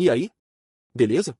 E aí? Beleza?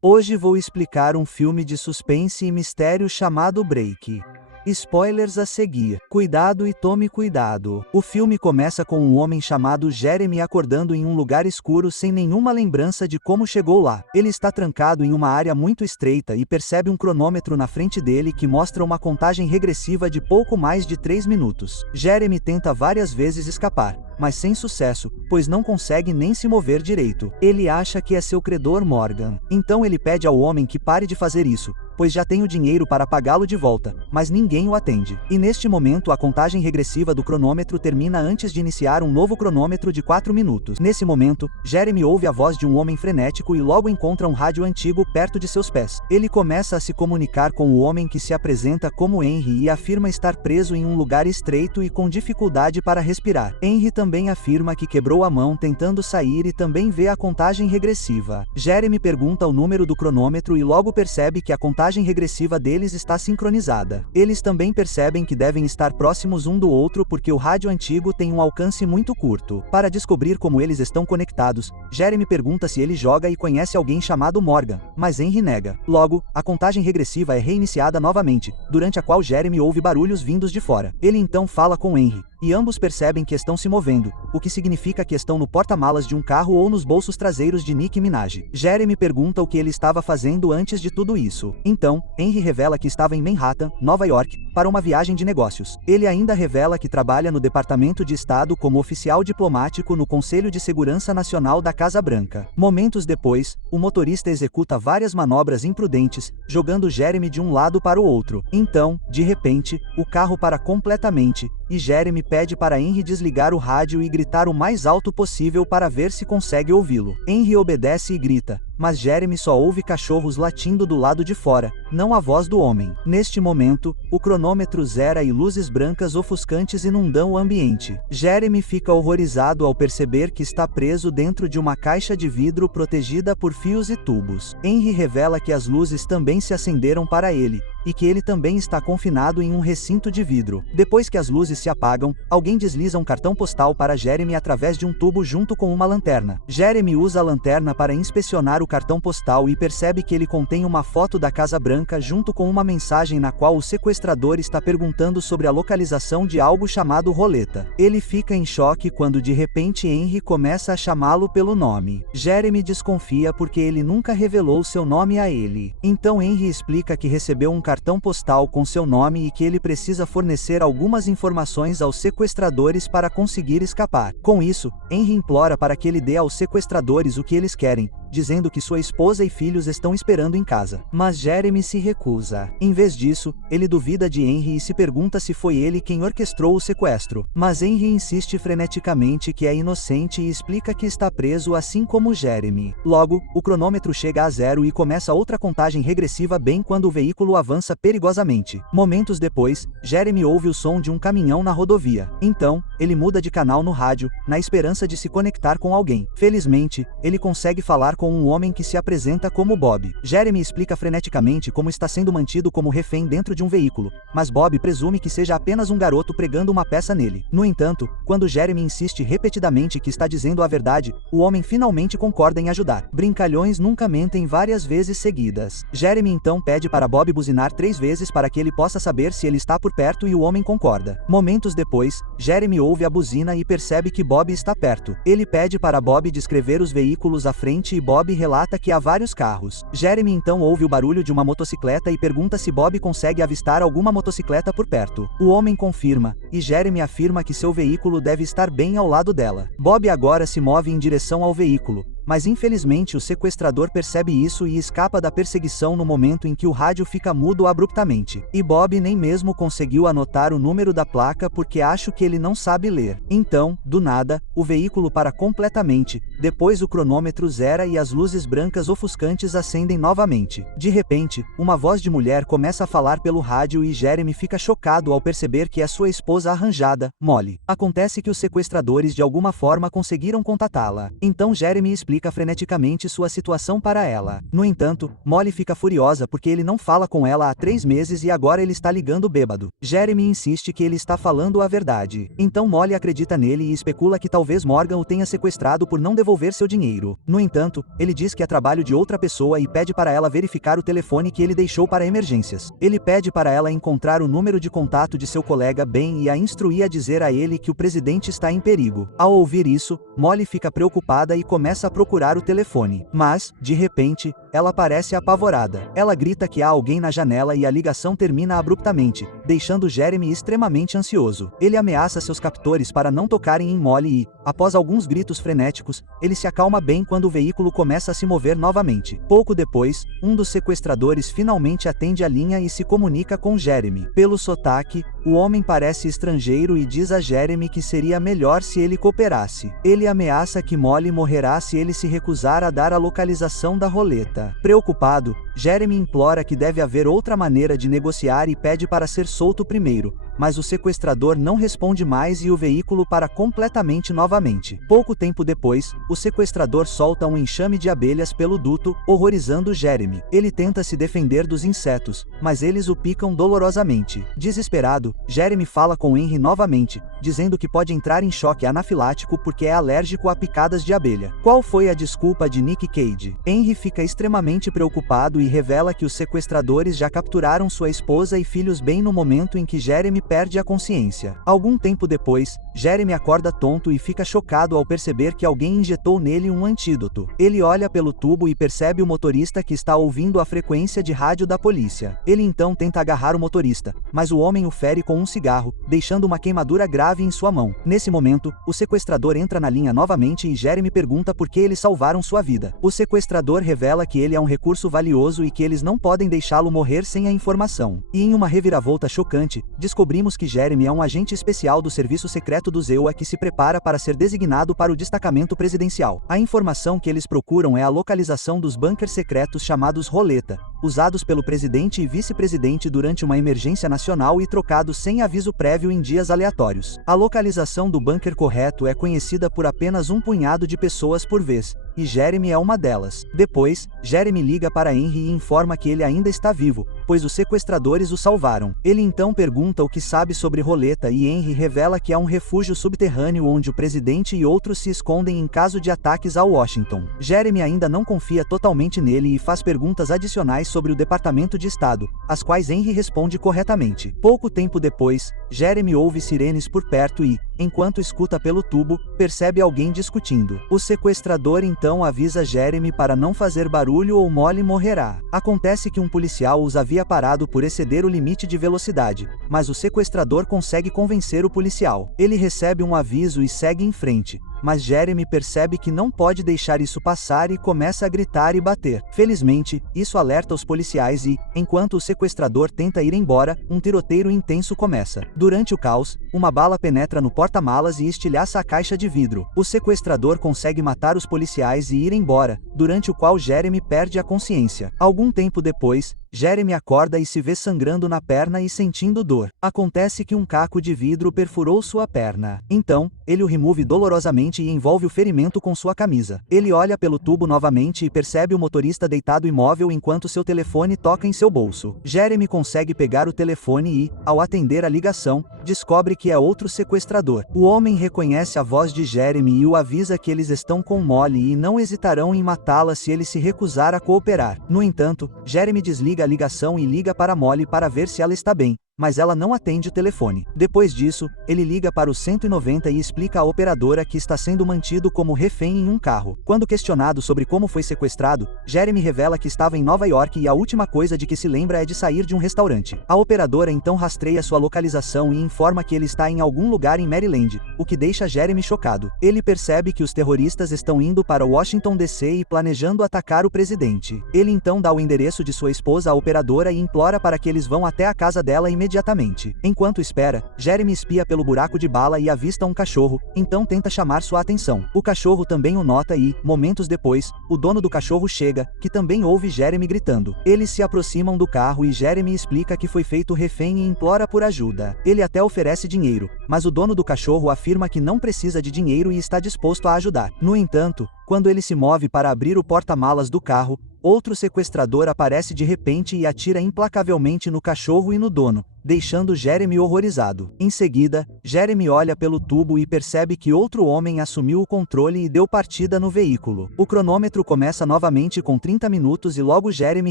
Hoje vou explicar um filme de suspense e mistério chamado Break. Spoilers a seguir. Cuidado e tome cuidado. O filme começa com um homem chamado Jeremy acordando em um lugar escuro sem nenhuma lembrança de como chegou lá. Ele está trancado em uma área muito estreita e percebe um cronômetro na frente dele que mostra uma contagem regressiva de pouco mais de 3 minutos. Jeremy tenta várias vezes escapar, mas sem sucesso, pois não consegue nem se mover direito. Ele acha que é seu credor Morgan. Então ele pede ao homem que pare de fazer isso, pois já tem o dinheiro para pagá-lo de volta, mas ninguém o atende. E neste momento a contagem regressiva do cronômetro termina antes de iniciar um novo cronômetro de 4 minutos. Nesse momento, Jeremy ouve a voz de um homem frenético e logo encontra um rádio antigo perto de seus pés. Ele começa a se comunicar com o homem que se apresenta como Henry e afirma estar preso em um lugar estreito e com dificuldade para respirar. Henry também afirma que quebrou a mão tentando sair e também vê a contagem regressiva. Jeremy pergunta o número do cronômetro e logo percebe que a contagem regressiva deles está sincronizada. Eles também percebem que devem estar próximos um do outro porque o rádio antigo tem um alcance muito curto. Para descobrir como eles estão conectados, Jeremy pergunta se ele joga e conhece alguém chamado Morgan, mas Henry nega. Logo, a contagem regressiva é reiniciada novamente, durante a qual Jeremy ouve barulhos vindos de fora. Ele então fala com Henry, e ambos percebem que estão se movendo, o que significa que estão no porta-malas de um carro ou nos bolsos traseiros de Nicki Minaj. Jeremy pergunta o que ele estava fazendo antes de tudo isso. Então, Henry revela que estava em Manhattan, Nova York, para uma viagem de negócios. Ele ainda revela que trabalha no Departamento de Estado como oficial diplomático no Conselho de Segurança Nacional da Casa Branca. Momentos depois, o motorista executa várias manobras imprudentes, jogando Jeremy de um lado para o outro. Então, de repente, o carro para completamente, e Jeremy pede para Henry desligar o rádio e gritar o mais alto possível para ver se consegue ouvi-lo. Henry obedece e grita, mas Jeremy só ouve cachorros latindo do lado de fora, não a voz do homem. Neste momento, o cronômetro zera e luzes brancas ofuscantes inundam o ambiente. Jeremy fica horrorizado ao perceber que está preso dentro de uma caixa de vidro protegida por fios e tubos. Henry revela que as luzes também se acenderam para ele, e que ele também está confinado em um recinto de vidro. Depois que as luzes se apagam, alguém desliza um cartão postal para Jeremy através de um tubo junto com uma lanterna. Jeremy usa a lanterna para inspecionar o cartão postal e percebe que ele contém uma foto da Casa Branca junto com uma mensagem na qual o sequestrador está perguntando sobre a localização de algo chamado roleta. Ele fica em choque quando de repente Henry começa a chamá-lo pelo nome. Jeremy desconfia porque ele nunca revelou seu nome a ele. Então Henry explica que recebeu um cartão postal com seu nome e que ele precisa fornecer algumas informações aos sequestradores para conseguir escapar. Com isso, Henry implora para que ele dê aos sequestradores o que eles querem, dizendo que sua esposa e filhos estão esperando em casa. Mas Jeremy se recusa. Em vez disso, ele duvida de Henry e se pergunta se foi ele quem orquestrou o sequestro. Mas Henry insiste freneticamente que é inocente e explica que está preso assim como Jeremy. Logo, o cronômetro chega a zero e começa outra contagem regressiva bem quando o veículo avança perigosamente. Momentos depois, Jeremy ouve o som de um caminhão na rodovia. Então, ele muda de canal no rádio, na esperança de se conectar com alguém. Felizmente, ele consegue falar com um homem que se apresenta como Bob. Jeremy explica freneticamente como está sendo mantido como refém dentro de um veículo, mas Bob presume que seja apenas um garoto pregando uma peça nele. No entanto, quando Jeremy insiste repetidamente que está dizendo a verdade, o homem finalmente concorda em ajudar. Brincalhões nunca mentem várias vezes seguidas. Jeremy então pede para Bob buzinar 3 vezes para que ele possa saber se ele está por perto e o homem concorda. Momentos depois, Jeremy ouve a buzina e percebe que Bob está perto. Ele pede para Bob descrever os veículos à frente e Bob relata que há vários carros. Jeremy então ouve o barulho de uma motocicleta e pergunta se Bob consegue avistar alguma motocicleta por perto. O homem confirma, e Jeremy afirma que seu veículo deve estar bem ao lado dela. Bob agora se move em direção ao veículo, mas infelizmente o sequestrador percebe isso e escapa da perseguição no momento em que o rádio fica mudo abruptamente. E Bob nem mesmo conseguiu anotar o número da placa porque acho que ele não sabe ler. Então, do nada, o veículo para completamente, depois o cronômetro zera e as luzes brancas ofuscantes acendem novamente. De repente, uma voz de mulher começa a falar pelo rádio e Jeremy fica chocado ao perceber que é sua esposa arranjada, Molly. Acontece que os sequestradores de alguma forma conseguiram contatá-la. Então Jeremy explica explica freneticamente sua situação para ela. No entanto, Molly fica furiosa porque ele não fala com ela há 3 meses e agora ele está ligando bêbado. Jeremy insiste que ele está falando a verdade. Então Molly acredita nele e especula que talvez Morgan o tenha sequestrado por não devolver seu dinheiro. No entanto, ele diz que é trabalho de outra pessoa e pede para ela verificar o telefone que ele deixou para emergências. Ele pede para ela encontrar o número de contato de seu colega Ben e a instruir a dizer a ele que o presidente está em perigo. Ao ouvir isso, Molly fica preocupada e começa a procurar o telefone. Mas, de repente, ela parece apavorada. Ela grita que há alguém na janela e a ligação termina abruptamente, deixando Jeremy extremamente ansioso. Ele ameaça seus captores para não tocarem em Molly e, após alguns gritos frenéticos, ele se acalma bem quando o veículo começa a se mover novamente. Pouco depois, um dos sequestradores finalmente atende a linha e se comunica com Jeremy. Pelo sotaque, o homem parece estrangeiro e diz a Jeremy que seria melhor se ele cooperasse. Ele ameaça que Molly morrerá se ele se recusar a dar a localização da roleta. Preocupado, Jeremy implora que deve haver outra maneira de negociar e pede para ser solto primeiro, mas o sequestrador não responde mais e o veículo para completamente novamente. Pouco tempo depois, o sequestrador solta um enxame de abelhas pelo duto, horrorizando Jeremy. Ele tenta se defender dos insetos, mas eles o picam dolorosamente. Desesperado, Jeremy fala com Henry novamente, dizendo que pode entrar em choque anafilático porque é alérgico a picadas de abelha. Qual foi a desculpa de Nick Cage? Henry fica extremamente preocupado e revela que os sequestradores já capturaram sua esposa e filhos bem no momento em que Jeremy perde a consciência. Algum tempo depois, Jeremy acorda tonto e fica chocado ao perceber que alguém injetou nele um antídoto. Ele olha pelo tubo e percebe o motorista que está ouvindo a frequência de rádio da polícia. Ele então tenta agarrar o motorista, mas o homem o fere com um cigarro, deixando uma queimadura grave em sua mão. Nesse momento, o sequestrador entra na linha novamente e Jeremy pergunta por que eles salvaram sua vida. O sequestrador revela que ele é um recurso valioso e que eles não podem deixá-lo morrer sem a informação. E em uma reviravolta chocante, descobrimos que Jeremy é um agente especial do serviço secreto do ZEUA que se prepara para ser designado para o destacamento presidencial. A informação que eles procuram é a localização dos bunkers secretos chamados roleta, usados pelo presidente e vice-presidente durante uma emergência nacional e trocados sem aviso prévio em dias aleatórios. A localização do bunker correto é conhecida por apenas um punhado de pessoas por vez, e Jeremy é uma delas. Depois, Jeremy liga para Henry e informa que ele ainda está vivo, pois os sequestradores o salvaram. Ele então pergunta o que sabe sobre roleta e Henry revela que há um refúgio subterrâneo onde o presidente e outros se escondem em caso de ataques a Washington. Jeremy ainda não confia totalmente nele e faz perguntas adicionais sobre o Departamento de Estado, as quais Henry responde corretamente. Pouco tempo depois, Jeremy ouve sirenes por perto e, enquanto escuta pelo tubo, percebe alguém discutindo. O sequestrador então avisa Jeremy para não fazer barulho ou Molly morrerá. Acontece que um policial os havia parado por exceder o limite de velocidade, mas o sequestrador consegue convencer o policial. Ele recebe um aviso e segue em frente, mas Jeremy percebe que não pode deixar isso passar e começa a gritar e bater. Felizmente, isso alerta os policiais e, enquanto o sequestrador tenta ir embora, um tiroteio intenso começa. Durante o caos, uma bala penetra no porta-malas e estilhaça a caixa de vidro. O sequestrador consegue matar os policiais e ir embora, durante o qual Jeremy perde a consciência. Algum tempo depois, Jeremy acorda e se vê sangrando na perna e sentindo dor. Acontece que um caco de vidro perfurou sua perna. Então, ele o remove dolorosamente e envolve o ferimento com sua camisa. Ele olha pelo tubo novamente e percebe o motorista deitado imóvel enquanto seu telefone toca em seu bolso. Jeremy consegue pegar o telefone e, ao atender a ligação, descobre que é outro sequestrador. O homem reconhece a voz de Jeremy e o avisa que eles estão com Molly e não hesitarão em matá-la se ele se recusar a cooperar. No entanto, Jeremy desliga a ligação e liga para Molly para ver se ela está bem, mas ela não atende o telefone. Depois disso, ele liga para o 190 e explica à operadora que está sendo mantido como refém em um carro. Quando questionado sobre como foi sequestrado, Jeremy revela que estava em Nova York e a última coisa de que se lembra é de sair de um restaurante. A operadora então rastreia sua localização e informa que ele está em algum lugar em Maryland, o que deixa Jeremy chocado. Ele percebe que os terroristas estão indo para Washington DC e planejando atacar o presidente. Ele então dá o endereço de sua esposa à operadora e implora para que eles vão até a casa dela imediatamente. imediatamente. Enquanto espera, Jeremy espia pelo buraco de bala e avista um cachorro, então tenta chamar sua atenção. O cachorro também o nota e, momentos depois, o dono do cachorro chega, que também ouve Jeremy gritando. Eles se aproximam do carro e Jeremy explica que foi feito refém e implora por ajuda. Ele até oferece dinheiro, mas o dono do cachorro afirma que não precisa de dinheiro e está disposto a ajudar. No entanto, quando ele se move para abrir o porta-malas do carro, outro sequestrador aparece de repente e atira implacavelmente no cachorro e no dono, deixando Jeremy horrorizado. Em seguida, Jeremy olha pelo tubo e percebe que outro homem assumiu o controle e deu partida no veículo. O cronômetro começa novamente com 30 minutos e logo Jeremy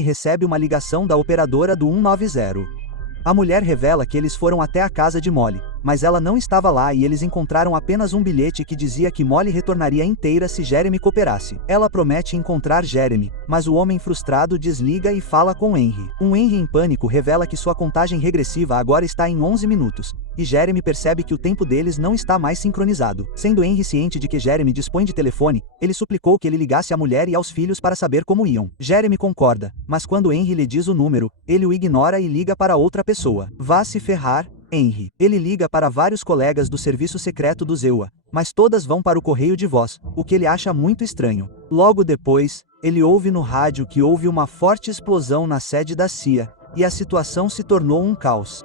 recebe uma ligação da operadora do 190. A mulher revela que eles foram até a casa de Molly, mas ela não estava lá e eles encontraram apenas um bilhete que dizia que Molly retornaria inteira se Jeremy cooperasse. Ela promete encontrar Jeremy, mas o homem frustrado desliga e fala com Henry. Henry em pânico revela que sua contagem regressiva agora está em 11 minutos, e Jeremy percebe que o tempo deles não está mais sincronizado. Sendo Henry ciente de que Jeremy dispõe de telefone, ele suplicou que ele ligasse à mulher e aos filhos para saber como iam. Jeremy concorda, mas quando Henry lhe diz o número, ele o ignora e liga para outra pessoa. Vá se ferrar, Henry. Ele liga para vários colegas do serviço secreto do ZEUA, mas todas vão para o correio de voz, o que ele acha muito estranho. Logo depois, ele ouve no rádio que houve uma forte explosão na sede da CIA, e a situação se tornou um caos.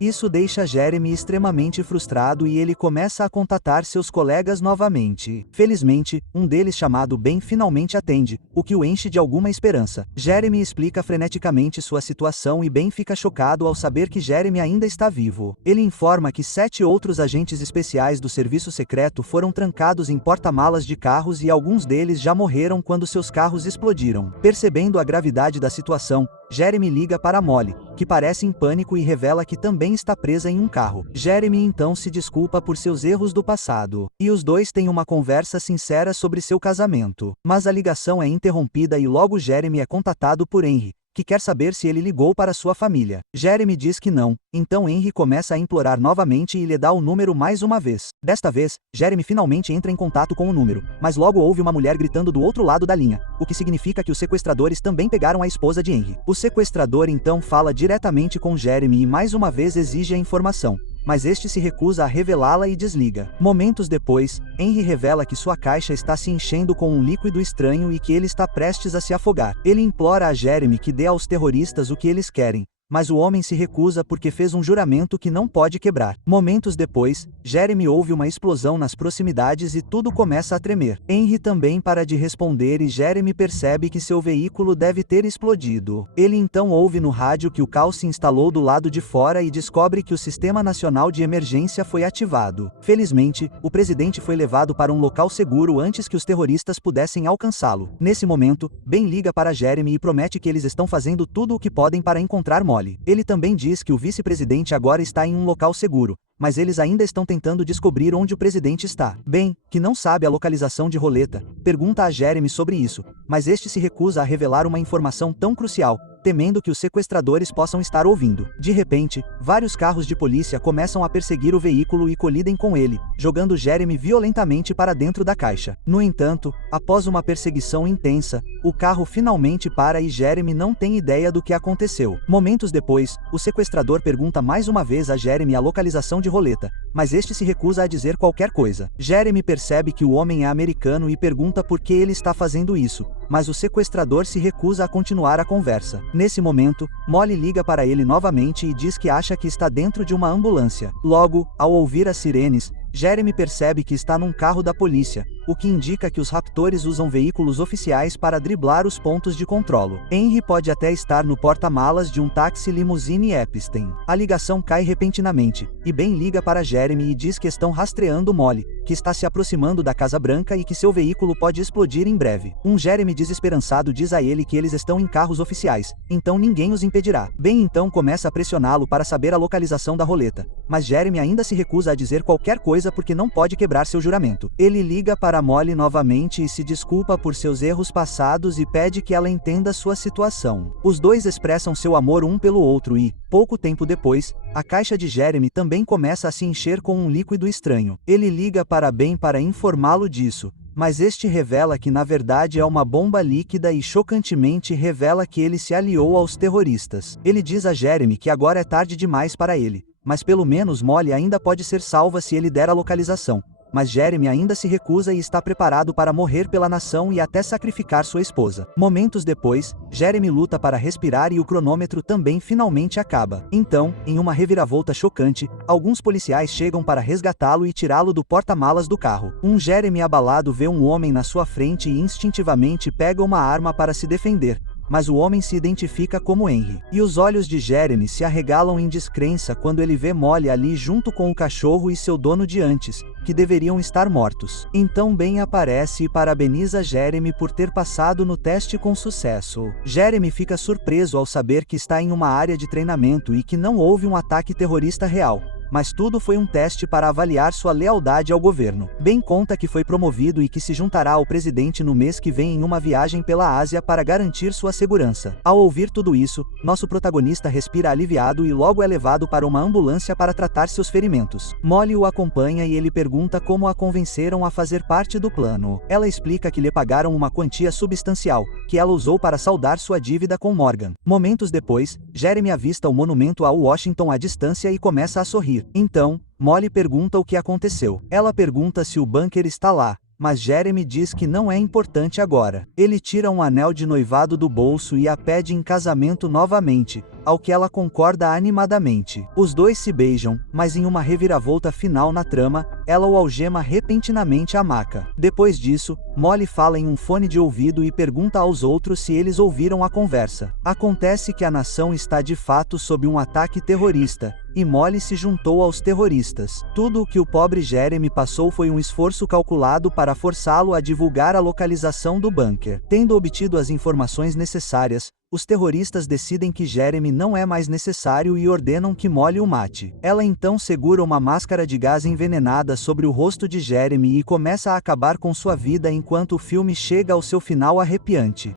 Isso deixa Jeremy extremamente frustrado e ele começa a contatar seus colegas novamente. Felizmente, um deles chamado Ben finalmente atende, o que o enche de alguma esperança. Jeremy explica freneticamente sua situação e Ben fica chocado ao saber que Jeremy ainda está vivo. Ele informa que 7 outros agentes especiais do serviço secreto foram trancados em porta-malas de carros e alguns deles já morreram quando seus carros explodiram. Percebendo a gravidade da situação, Jeremy liga para Molly, que parece em pânico e revela que também está presa em um carro. Jeremy então se desculpa por seus erros do passado, e os dois têm uma conversa sincera sobre seu casamento. Mas a ligação é interrompida e logo Jeremy é contatado por Henry, que quer saber se ele ligou para sua família. Jeremy diz que não, então Henry começa a implorar novamente e lhe dá o número mais uma vez. Desta vez, Jeremy finalmente entra em contato com o número, mas logo ouve uma mulher gritando do outro lado da linha, o que significa que os sequestradores também pegaram a esposa de Henry. O sequestrador então fala diretamente com Jeremy e mais uma vez exige a informação, mas este se recusa a revelá-la e desliga. Momentos depois, Henry revela que sua caixa está se enchendo com um líquido estranho e que ele está prestes a se afogar. Ele implora a Jeremy que dê aos terroristas o que eles querem, mas o homem se recusa porque fez um juramento que não pode quebrar. Momentos depois, Jeremy ouve uma explosão nas proximidades e tudo começa a tremer. Henry também para de responder e Jeremy percebe que seu veículo deve ter explodido. Ele então ouve no rádio que o caos se instalou do lado de fora e descobre que o Sistema Nacional de Emergência foi ativado. Felizmente, o presidente foi levado para um local seguro antes que os terroristas pudessem alcançá-lo. Nesse momento, Ben liga para Jeremy e promete que eles estão fazendo tudo o que podem para encontrar Molly. Ele também diz que o vice-presidente agora está em um local seguro, mas eles ainda estão tentando descobrir onde o presidente está. Ben, que não sabe a localização de Roleta, pergunta a Jeremy sobre isso, mas este se recusa a revelar uma informação tão crucial, temendo que os sequestradores possam estar ouvindo. De repente, vários carros de polícia começam a perseguir o veículo e colidem com ele, jogando Jeremy violentamente para dentro da caixa. No entanto, após uma perseguição intensa, o carro finalmente para e Jeremy não tem ideia do que aconteceu. Momentos depois, o sequestrador pergunta mais uma vez a Jeremy a localização de Roleta, mas este se recusa a dizer qualquer coisa. Jeremy percebe que o homem é americano e pergunta por que ele está fazendo isso, mas o sequestrador se recusa a continuar a conversa. Nesse momento, Molly liga para ele novamente e diz que acha que está dentro de uma ambulância. Logo, ao ouvir as sirenes, Jeremy percebe que está num carro da polícia, o que indica que os raptores usam veículos oficiais para driblar os pontos de controlo. Henry pode até estar no porta-malas de um táxi limusine Epstein. A ligação cai repentinamente, e Ben liga para Jeremy e diz que estão rastreando Molly, que está se aproximando da Casa Branca e que seu veículo pode explodir em breve. Jeremy desesperançado diz a ele que eles estão em carros oficiais, então ninguém os impedirá. Ben então começa a pressioná-lo para saber a localização da roleta, mas Jeremy ainda se recusa a dizer qualquer coisa porque não pode quebrar seu juramento. Ele liga para Molly novamente e se desculpa por seus erros passados e pede que ela entenda sua situação. Os dois expressam seu amor um pelo outro e, pouco tempo depois, a caixa de Jeremy também começa a se encher com um líquido estranho. Ele liga para Ben para informá-lo disso, mas este revela que na verdade é uma bomba líquida e chocantemente revela que ele se aliou aos terroristas. Ele diz a Jeremy que agora é tarde demais para ele, mas pelo menos Molly ainda pode ser salva se ele der a localização. Mas Jeremy ainda se recusa e está preparado para morrer pela nação e até sacrificar sua esposa. Momentos depois, Jeremy luta para respirar e o cronômetro também finalmente acaba. Então, em uma reviravolta chocante, alguns policiais chegam para resgatá-lo e tirá-lo do porta-malas do carro. Jeremy abalado vê um homem na sua frente e instintivamente pega uma arma para se defender. Mas o homem se identifica como Henry. E os olhos de Jeremy se arregalam em descrença quando ele vê Molly ali junto com o cachorro e seu dono de antes, que deveriam estar mortos. Então Ben aparece e parabeniza Jeremy por ter passado no teste com sucesso. Jeremy fica surpreso ao saber que está em uma área de treinamento e que não houve um ataque terrorista real. Mas tudo foi um teste para avaliar sua lealdade ao governo. Ben conta que foi promovido e que se juntará ao presidente no mês que vem em uma viagem pela Ásia para garantir sua segurança. Ao ouvir tudo isso, nosso protagonista respira aliviado e logo é levado para uma ambulância para tratar seus ferimentos. Molly o acompanha e ele pergunta como a convenceram a fazer parte do plano. Ela explica que lhe pagaram uma quantia substancial, que ela usou para saldar sua dívida com Morgan. Momentos depois, Jeremy avista o monumento ao Washington à distância e começa a sorrir. Então, Molly pergunta o que aconteceu. Ela pergunta se o bunker está lá, mas Jeremy diz que não é importante agora. Ele tira um anel de noivado do bolso e a pede em casamento novamente, ao que ela concorda animadamente. Os dois se beijam, mas em uma reviravolta final na trama, ela o algema repentinamente à maca. Depois disso, Molly fala em um fone de ouvido e pergunta aos outros se eles ouviram a conversa. Acontece que a nação está de fato sob um ataque terrorista, e Molly se juntou aos terroristas. Tudo o que o pobre Jeremy passou foi um esforço calculado para forçá-lo a divulgar a localização do bunker. Tendo obtido as informações necessárias, os terroristas decidem que Jeremy não é mais necessário e ordenam que Molly o mate. Ela então segura uma máscara de gás envenenada sobre o rosto de Jeremy e começa a acabar com sua vida enquanto o filme chega ao seu final arrepiante.